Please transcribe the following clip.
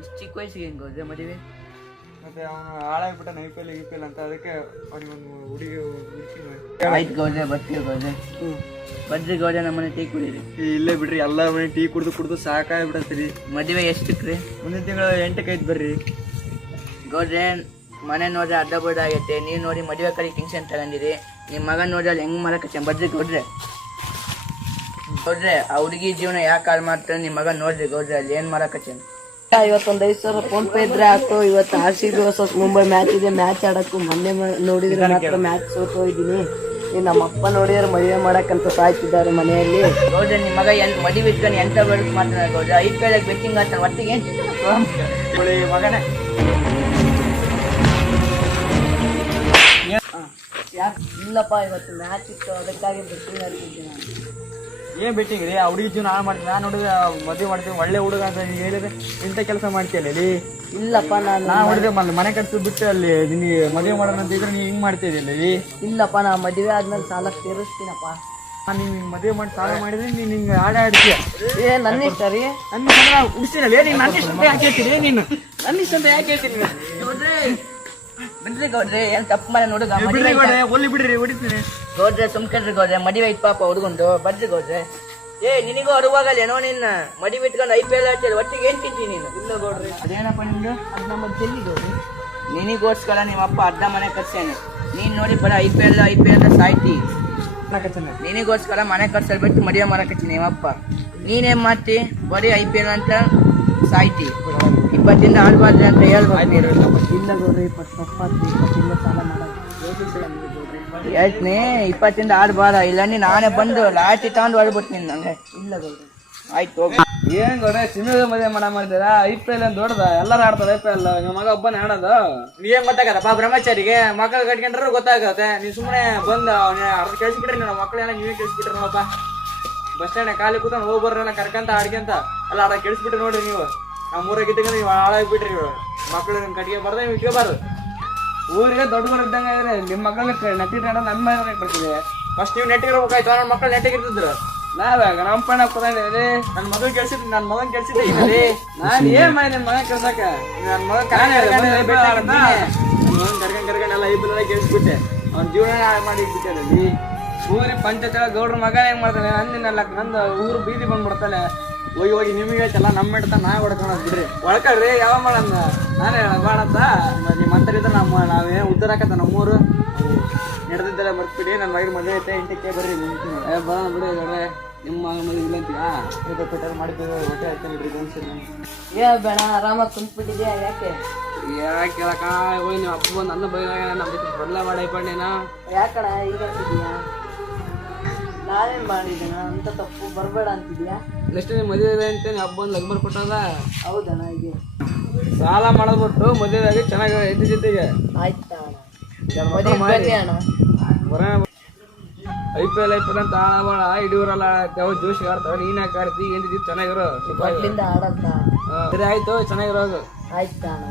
ಇಷ್ಟು ಚಿಕ್ಕ ವಯಸ್ಸಿಗೆ ಹೆಂಗೆ ಹೋದ್ರೆ ಮದುವೆ? ಮತ್ತೆ ಅವನು ಹಾಳಾಗ್ಬಿಟ್ಟ IPL ಅಂತ, ಅದಕ್ಕೆ ಅವನಿಗೊಂದು ಹುಡುಗಿ ಹುಡುಕಿ ಆಯ್ತು ಗೌಡ್ರೆ, ಬರ್ತೀವಿ ಗೌಡ್ರೆ. ಬದ್ರಿ ಗೌಡ್ರೆ, ನಮ್ಮನೆ ಟೀ ಕುಡೀರಿ. ಇಲ್ಲೇ ಬಿಡ್ರಿ, ಎಲ್ಲ ಮನೆ ಟೀ ಕುಡ್ದು ಸಾಕಾಗ್ಬಿಡತ್ತೀರಿ. ಮದುವೆ ಎಷ್ಟಕ್ಕೆ ರೀ? ಮುಂದಿನ ತಿಂಗಳು 8ಕ್ಕೆ ಬರ್ರಿ ಗೌಡ್ರೆ. ಮನೆ ನೋಡ್ರೆ ಅಡ್ಡ ಬಡ್ಡ ಆಗೈತೆ, ನೀವು ನೋಡಿ ಮದುವೆ ಕಡೆ ಟೆನ್ಷನ್ ತಗೊಂಡಿರಿ. ನಿಮ್ಮ ಮಗನ ನೋಡ್ರಿ ಅಲ್ಲಿ ಹೆಂಗೆ ಮಾಡಕ್ಕೆ ಬದ್ರಿ ಗೌಡ್ರೆ. ಗೌಡ್ರೆ, ಆ ಹುಡುಗಿ ಜೀವನ ಯಾಕೆ ಹಾಳು ಮಾಡ್ತಾರೆ ನಿಮ್ಮ ಮಗ ನೋಡ್ರಿ ಗೌಡ್ರೆ, ಅಲ್ಲಿ ಏನು ಮಾಡಕ್ಕೆ. ಇವತ್ತೊಂದು 5,000 ಫೋನ್ ಪೇ ಇದ್ರೆ ಹಾಕು. ಇವತ್ತು RCB ವರ್ಸಸ್ ಮುಂಬೈ ಮ್ಯಾಚ್ ಇದೆ, ಮ್ಯಾಚ್ ಆಡಕ್ಕೂ ಮೊನ್ನೆ ನೋಡಿದ್ರೆ ಮಾತ್ರ ಮ್ಯಾಚ್ ಸೋತು ಹೋಗಿದ್ದೀನಿ. ನಮ್ಮ ಅಪ್ಪ ನೋಡಿದ್ರೆ ಮದುವೆ ಮಾಡಕ್ಕಂತ ಸಾಯ್ತಿದ್ದಾರೆ ಮನೆಯಲ್ಲಿ. ಗೌಡ್ರೆ, ನಿಮ್ಮ ಮಗ ಮದುವೆ ಇಟ್ಕೊಂಡು ಎಂತ ಬೆಳಕು ಮಾಡ್ತಾನೆ ಗೌಡ್ರೆ. IPL ಬೆಟ್ಟಿಂಗ್ ಆಗ್ತಾನೆ, ಒಟ್ಟಿಗೆ ಏನು ಮಗನೇ. ಇಲ್ಲಪ್ಪ, ಇವತ್ತು ಮ್ಯಾಚ್ ಇತ್ತು, ಅದಕ್ಕಾಗಿ ಬೆಟ್ಟಿಂಗ್ ಆಡ್ತಿದ್ದೀನಿ ನಾನು. ಏನ್ ಬೆಟ್ಟಿಂಗ್ ರೀ? ಆ ಹುಡುಗಿ ಜೀವನ ಹಾಳು ಮಾಡ್ತೀನಿ. ನಾನು ನೋಡಿದ್ರೆ ಮದುವೆ ಮಾಡ್ತೀನಿ, ಒಳ್ಳೆ ಹುಡುಗ ಅಂತ ಹೇಳಿದ್ರೆ ಇಂಥ ಕೆಲಸ ಮಾಡ್ತೀಯಲ್ಲ ಅಲ್ಲಿ. ಇಲ್ಲಪ್ಪ, ನಾ ನೋಡಿದ್ರೆ ಮನೆ ಕಟ್ಸಿ ಬಿಟ್ಟು ಅಲ್ಲಿ ನಿನಗೆ ಮದುವೆ ಮಾಡೋಣ ಅಂತ ಇದ್ರೆ ನೀ ಹಿಂಗ್ ಮಾಡ್ತಿದ್ದಿಲ್ಲ ಅಲ್ಲಿ. ಇಲ್ಲಪ್ಪ, ನಾ ಮದುವೆ ಆದ್ಮೇಲೆ ಸಾಲ ತೀರಿಸ್ತೀನಪ್ಪ. ನೀನ್ ಮದುವೆ ಮಾಡಿ ಸಾಲ ಮಾಡಿದ್ರೆ ನೀನ್ ಹಿಂಗೆ ಆಡೇ ಆಡ್ತೀಯ. ನನ್ನ ಇಷ್ಟ ರೀ, ನನ್ನ ಉಳಿಸ್ತೀನಲ್ಲ ನೀನು. ನನ್ನ ಇಷ್ಟ ಯಾಕೆ ಹೇಳ್ತೀನಿ ನೀನು? ನನ್ನ ಇಷ್ಟ ಅಂತ ಯಾಕೆ ಹೇಳ್ತೀನಿ? ಬಿಡ್ರಿ ಗೌಡ್ರೆ, ಏನ್ ತಪ್ಪು ಮಾಡಿ ನೋಡುದ. ಒಲ್ಲಿ ಬಿಡ್ರಿ, ಹೊಡಿತೀನಿ ಗೌಡ್ರೆ. ಸುಮ್ಕಂಡ್ರಿ ಗೌಡ್ರೆ, ಮದುವೆ ಐತ್ ಪಾಪ ಹುಡುಗಂದು. ಬರ್ರಿ ಗೌಡ್ರೆ. ನಿನಗೂ ಅರುವಾಗಲ್ಲೇನೋ ನಿನ್ನ ಮದುವೆ ಇಟ್ಕೊಂಡು IPL ಆಡ್ತೀರಿ, ಒಟ್ಟಿಗೆ ಏನ್ ತಿಂತೀನಿ ನೀನು? ಇಲ್ಲ ಗೌಡ್ರಿ. ಅದೇನಪ್ಪ ನಿಮ್ದು? ಅದು ನಮ್ಮ ಜಲ್ಲಿ ಗೌಡ್ರಿ. ನಿನಗೋಸ್ಕರ ನಿಮ್ಮ ಅಪ್ಪ ಅರ್ಧ ಮನೆ ಕಟ್ಸೇನೆ. ನೀನ್ ನೋಡಿ ಬರ IPL ಸಾಯ್ತಿ. ನಿನಗೋಸ್ಕರ ಮನೆ ಕಟ್ಸಲ್ ಬಿಟ್ಟು ಮದುವೆ ಮಾಡಕತ್ತಿ ನಿಮ್ಮಪ್ಪ. ನೀನೇನ್ ಮಾಡ್ತಿ? ಬರೀ IPL ಅಂತ ಸಾಯ್ತಿ. 20 ಆಡ್ಬಾರ್ದು ಅಂತ ಹೇಳ್ಬೋದು. ಇಲ್ಲ ಗೌಡ್ರಿ, 20 ಸಾಲ ಮಾಡೋದು ಹೇಳ್ತೀನಿ. 20 ಆಡ್ಬಾರ, ಇಲ್ಲ ನಾನೇ ಬಂದು ಲಾಟಿ ತಗೊಂಡು ಹೊಡ್ಬಿಡ್ತೀನಿ ನಂಗೆ. ಇಲ್ಲ ಗೌಡ್ರಿ. ಆಯ್ತು ಹೋಗಿ. ಏನ್ ಗೌಡ್ರೆ, ಸಿನಿಮಾದ ಮದುವೆ ಮಾಡಿದಾರ? IPL ಏನ್ ದೊಡ್ಡದ? ಎಲ್ಲಾರು ಆಡ್ತಾರೆ IPL. ನಿಮ್ಮ ಮಗ ಒಬ್ಬನೇ ಆಡೋದು? ನೀವೇನ್ ಗೊತ್ತಾಗತ್ತಪ್ಪ ಬ್ರಹ್ಮಚಾರಿಗೆ? ಮಕ್ಕಳು ಕಟ್ಕೊಂಡ್ರೆ ಗೊತ್ತಾಗತ್ತೆ. ನೀವ್ ಸುಮ್ಮನೆ ಬಂದು ಅರ್ಧ ಕೇಳಿಸ್ಬಿಟ್ರಿ, ನಮ್ಮ ಮಕ್ಕಳೆಲ್ಲ ನೀವೇ ಕೇಳಿಸ್ಬಿಟ್ರಿ ನೋಡಪ್ಪ. ಬಸ್ ಸ್ಟ್ಯಾಂಡ್ ಖಾಲಿ ಕೂತ್ಕೊಂಡು ಹೋಗ್ಬರ್ರ ಕರ್ಕಂತ ಆಡ್ಕೊಂತ ಅಲ್ಲ ಅರ್ಧ ಕೇಳಿಸ್ಬಿಟ್ರಿ ನೋಡ್ರಿ ನೀವು. ನಾವು ಮೂರಾಗ ಇಟ್ಟಂಗ ನೀವು ಹಾಳಾಗ್ಬಿಟ್ರಿ. ಮಕ್ಕಳು ನಿಮ್ ಕಟ್ಟಿಗೆ ಬರ್ದ ನೀವು ಇಟ್ಕೋಬಾರ್ದು. ಊರಿಗೆ ದೊಡ್ಡಗಳು ಇದ್ದಂಗೆ ಇದ್ರೆ ನಿಮ್ಮ ಮಕ್ಕಳನ್ನ ನೆಟ್ಟಿಟ್ಟು ನಮ್ಮ ಮೇಲೆ ಬರ್ತಿದೆ. ಫಸ್ಟ್ ನೀವು ನೆಟ್ಟಿಗೆ ಇರ್ಬೇಕಾಯ್ತು, ನನ್ನ ಮಕ್ಕಳು ನೆಟ್ಟಿಗೆ ಇರ್ತಿದ್ರು. ನಾವಾಗ ನಮ್ಮ ಪಣ್ಣ ಕೂತ್ಕೊಂಡಿದ್ರಿ. ನನ್ನ ಮಗನ್ ಕೆಲ್ಸಿದ್ ನನ್ನ ಮಗನ್ ಕೆಲ್ಸಿದ್ದೆ ಇಲ್ಲಿ. ನಾನು ಏನ್ ಮಾಡಿ ನನ್ನ ಮಗನ್ ಕೆಲ್ಸಕ್ಕ? ನನ್ನ ಮಗನ್ ಕರ್ಕೊಂಡ್ IPL ಕೆಲ್ಸ್ಬಿಟ್ಟೆ. ಅವ್ನ ಜೀವನ ಮಾಡಿ ಇಟ್ಬಿಟ್ಟೆ ಅಲ್ಲಿ. ಊರಿ ಪಂಚಾಯತ್ ಗೌಡ್ರ ಮಗ ಹೆಂಗ್ ಮಾಡ್ತಾನೆ ಅಂದಿನಲ್ಲ, ನಂದು ಊರು ಬೀದಿ ಬಂದ್ಬಿಡ್ತಾನೆ. ಹೋಗಿ ನಿಮಗೆ ಐತಲ್ಲ, ನಮ್ಮ ಇಡ್ತಾ ನಾ ಹೊಡ್ಕೊಳದ್ ಬಿಡ್ರಿ. ಒಳಕಡ್ರಿ ಯಾವ ಮಾಡಂದ ನಾನೇ ಮಾಡಂತ ನಿಮ್ಮ ಅಂತರಿದ್ರೆ ನಾವೇನು ಉದ್ದಾರ ಹಾಕತ್ತ ನಮ್ಮೂರು ನಡೆದಿದ್ದೆಲ್ಲ ಬರ್ತ್ಬಿಡಿ. ನನ್ನ ಮಗ ಮದುವೆ ಐತೆ 8ಕ್ಕೆ ಬರ್ರಿ. ಬರೋಣ ಬಿಡಿ ಗೌಡ್ರೆ, ನಿಮ್ಮ ಮಗ ಮದುವೆ ಇಲ್ಲ ಅಂತೀಯಾ? ಪೆಟ್ರೋಲ್ ಮಾಡಿದ್ದೀವಿ, ಹೊಟ್ಟೆ ಆಯ್ತು ಬಿಡ್ರಿ. ಬೇಡ, ಆರಾಮಾಗಿ ಕುಂತ್ಬಿಟ್ಟಿದ್ಯಾ? ಯಾಕೆ ಕೇಳಕ್ಕ? ಹೋಗಿ ನೀವು ಅಪ್ಪ ಬಂದು ನನ್ನ ಬೈ ನಮ್ಮ ಜೊತೆ ಬದಲ ಮಾಡೈಪಣ್ಣೇನ? ಯಾಕಣ ಈಗ ಅಂತಿದ್ಯಾ? ನಾನೇನ್ ಮಾಡಿದ್ದೇನ ಅಂತ ತಪ್ಪು? ಬರಬೇಡ ಅಂತಿದ್ಯಾ? ನೆಕ್ಸ್ಟ್ ನೀವು ಮದುವೆ ಅಂತ ನೀವು ಹಬ್ಬ ಒಂದು ಲಗ್ಬರ್ ಕೊಟ್ಟದ? ಹೌದಣ್ಣ. ಈಗ ಸಾಲ ಮಾಡೋದ್ಬಿಟ್ಟು ಮದುವೆ ಆಗಿ ಚೆನ್ನಾಗಿ ಐತಿ ಜೊತೆಗೆ ಆಯ್ತಾ ಅಣ್ಣ? IPL ಅಂತ ಆಡಬೇಡ. ಇಡೀವರೆಲ್ಲ ಯಾವ ಜೋಶಿ ಆಡ್ತಾವ, ನೀನ್ ಯಾಕೆ ಆಡ್ತಿ? ಏನ್ ಚೆನ್ನಾಗಿರೋ ಆಡಂತ ಸರಿ ಆಯ್ತು, ಚೆನ್ನಾಗಿರೋದು. ಆಯ್ತಾ ಅಣ್ಣ?